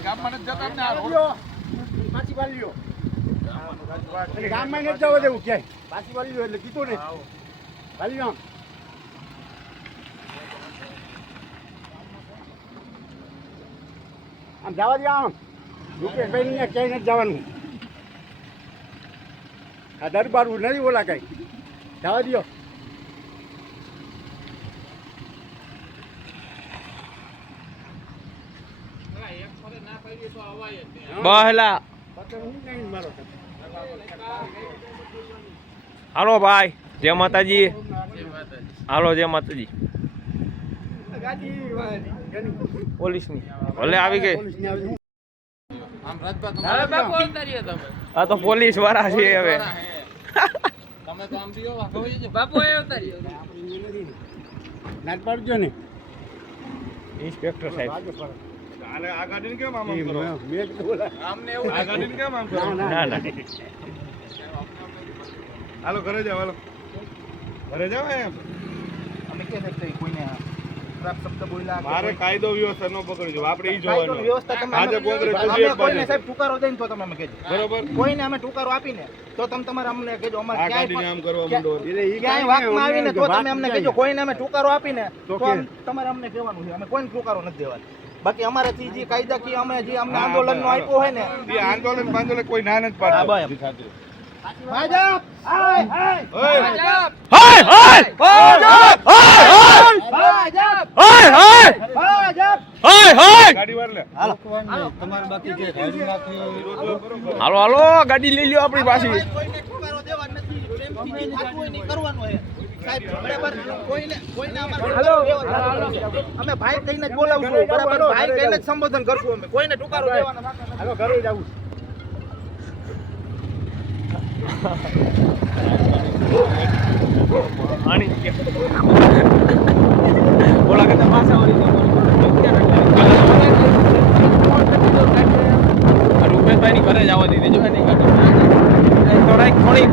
ગામમાં નથી જતા ને પાછી વાળ્યો ગામમાં નથી જવા દેવું ક્યાંય પાછી વાળ્યો એટલે કીધું ને વાળ્યો આમ જવા દે આમ રૂપેશભાઈ ને ક્યાંય નથી જવાનું આ દરબારવું નથી બોલા કઈ જવા દો બહલા હાલો ભાઈ જય માતાજી હાલો જય માતાજી પોલીસની ભલે આવી ગઈ આ તો પોલીસ વાળા છે હવે નાટ પાડજો ને ઇન્સ્પેક્ટર સાહેબ આ ગાડીને કેમ આમ કરો મેં બોલા આમને એવું આ ગાડીને કેમ આમ કરો ના ના હાલો ઘરે જાવ હાલો ઘરે જાવ એમ અમે કે શકતા કોઈને ખરાબ શબ્દ બોલ્યા મારે કાયદો વ્યવસ્થા નો પકડજો આપણે ઈ જોવાનું વ્યવસ્થા તમે આજે કોંગ્રેસ અમે કોઈને સાહેબ ટુકારો દઈને તો તમે અમને કહેજો બરોબર કોઈને અમે ટુકારો આપીને તો તમે તમારે અમને કહેજો અમારે આ ગાડીને આમ કરવા માંડો ક્યાંય વાકમાં આવીને તો તમે અમને કહેજો કોઈને અમે ટુકારો આપીને તો તમારે અમને કહેવાનું છે અમે કોઈને ટુકારો નથી દેવાનો બાકી અમારાથી જે કાયદાકીય અમે જે અમને આંદોલન નો આપ્યો હોય ને એ આંદોલન પાંદોલન કોઈ ના નથી પાડતા ભાજપ હાય હાય ઓય ભાજપ હાય હાય ભાજપ હાય હાય ભાજપ હાય હાય ગાડી વાર લે તમારે બાકી કે હાલો હાલો ગાડી લઈ લ્યો આપણી પાસે કોઈને ટુકારો દેવા નથી પ્રેમથી જે થાતું હોય ને કરવાનું હોય સાહેબ બરાબર કોઈને અમારે અમે ભાઈ કહીને જ બોલાવશું બરાબર ભાઈ કહીને જ સંબોધન કરશું અમે કોઈને ટુકારો દેવાનો હાલો ઘરે જવું આની બોલા કે પાછા રૂપેશભાઈ ની ઘરે જવા દીધી જો એની ગાડી થોડાક થોડી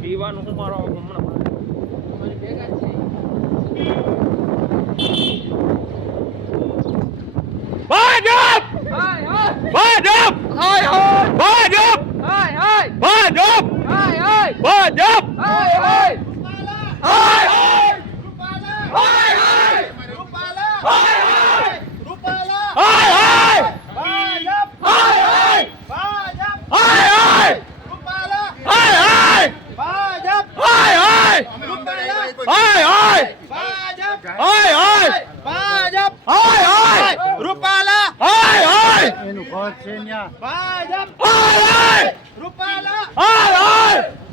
પીવાનું હું મારો હમણાં ભાજપ ભાજપ ભાજપ ભાજપ ભાજપ એનું ઘર છે ન્યા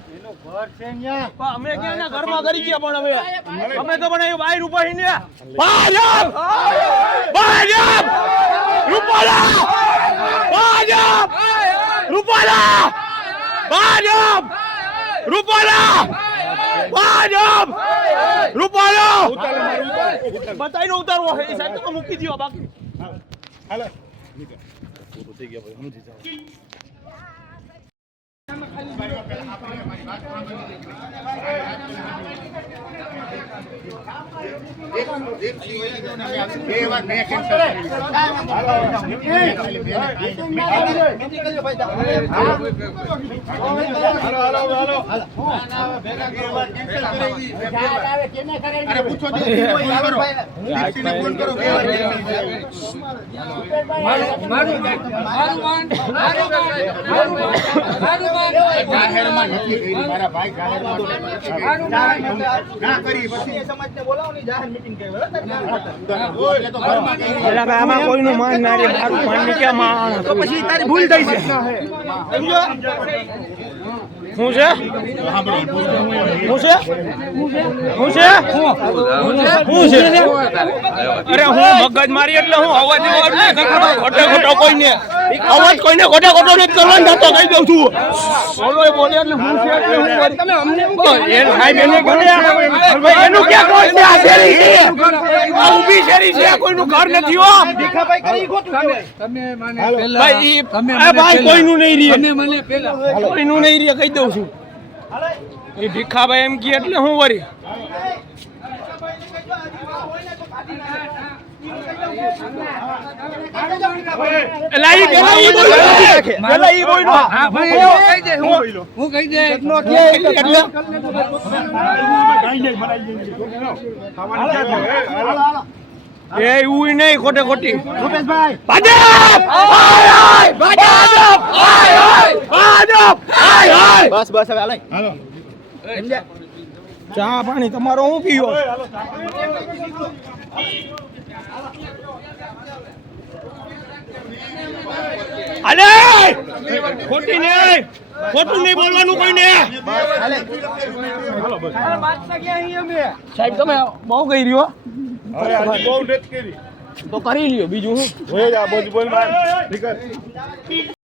એનું ઘર છે ન્યા અમે ક્યાં ઘરમાં કરી ગયા પણ હવે અમે તો પણ બહાર ઉપર ને ભાજપ ભાજપ રૂપાલા ભાજપ રૂપાલા ભાજપ રૂપાલા ભાજપ રૂપાલા બતાઈને ઉતારવો એ સાઈડ તો મૂકી દો બાકી હાલો પૂરો થઈ ગયા ભાઈ સમજી જાવ આમાં કોઈનું માન ના રે મારું માન ક્યાં માણ તો પછી તારી ભૂલ થઈ છે સમજો શું છે અરે હું મગજ મારી એટલે હું અવાજ ખોટો કોઈ ને અવાજ કોઈને ખોટા ખોટો નથી કરવાનો થતો કહી દઉં છું બોલો બોલે એટલે હું છે એટલે હું કરી તમે અમને એ સાહેબ એને ભાઈ એનું ક્યાં કોઈ છે આ શેરી છે આ ઊભી શેરી છે કોઈનું ઘર નથી હો ભીખાભાઈ કરી ગોતું ભાઈ એ ભાઈ કોઈનું નહીં રે તમે મને પેલા કોઈનું નહીં રે કહી દઉં છું એ ભીખાભાઈ એમ કે એટલે હું વરી લાઈ પેલા ઈ બોલ પેલા ઈ બોલ હા ભાઈ હું કહી દે એટલો કે એટલે એ ઉઈ નહીં ખોટે ખોટી રૂપેશભાઈ ભાજપ બસ બસ હવે હાલે ચા પાણી તમારો હું પીવો અલે ખોટી નહીં ખોટું નહીં બોલવાનું કોઈને સાહેબ તમે બહુ ગઈ રહ્યો અરે આજે બહુ નથી કરી તો કરી લ્યો બીજું હું હોય જા બોલ માર ઠીક છે